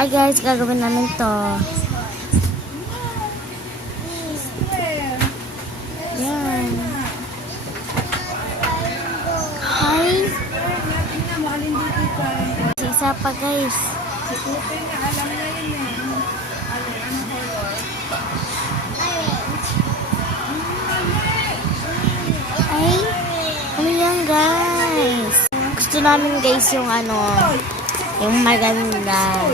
Hi guys, gagawin namin to. Yan. Hi. Isa pa guys. Ay, ano yan guys? Gusto namin guys yung yung maganda.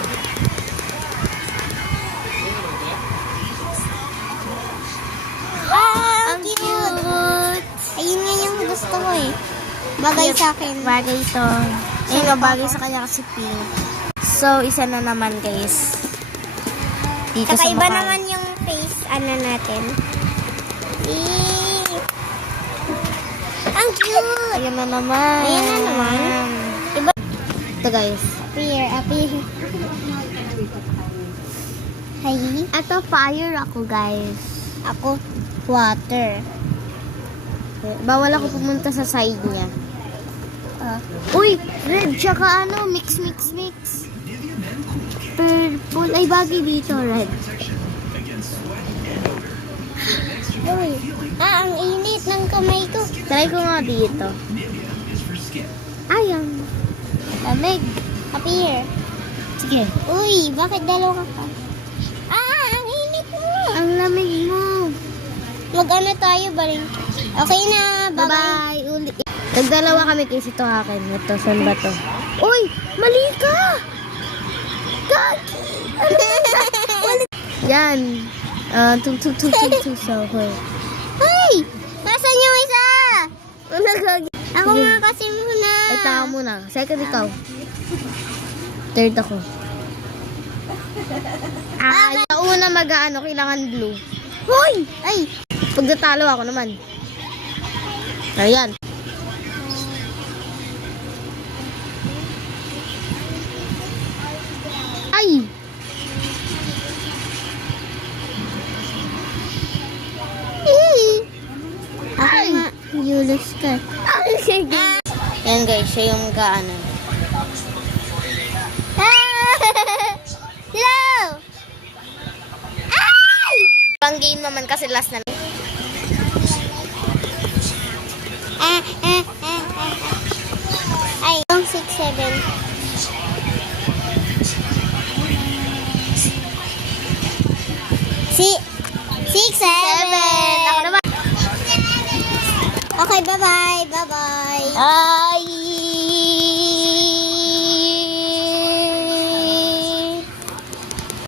Ang cute! Ayun nga yung gusto ko eh. Bagay sa akin. Bagay to. Ayun, bagay sa kanya kasi pink. So, isa na naman guys. Dito sa Kakaiba mukha. naman yung face, natin. Ang cute! Ayan na naman. Ayan na naman. Iba. Ito guys. Up here. Hi. Ito, fire ako guys. Ako, water. Bawal ako pumunta sa side niya. Uy, red tsaka mix. Purple. Ay, bagay dito, red. Uy. Ang init ng kamay ko. Try ko nga dito. Ayan. Lamig. Up here. Sige. Uy, bakit dalawa ka pa? Ang init mo. Ang lamig mo. Mag-ano tayo, baling. Okay na, bye-bye. Bye-bye. Uli. Nagdalawa kami kasi ito akin. Ito, saan ba to? Uy, mali ka! Gagi! Yan. Tum. So, Hey! Nasaan yung isa? Ano gagi? Ako Sige. nga kasi muna. Ay, tama muna. Second ikaw. Third ako. Sa una kailangan blue. Hoy! Ay! Pag natalo ako naman. Ayan. Ay! Ako nga. Yulos ka. Sige. Yan guys, siya yung Hello! Pang game naman kasi last na. Ay, 6, 7. Si 6, 7. Ako naman. Okay, bye-bye. Bye-bye.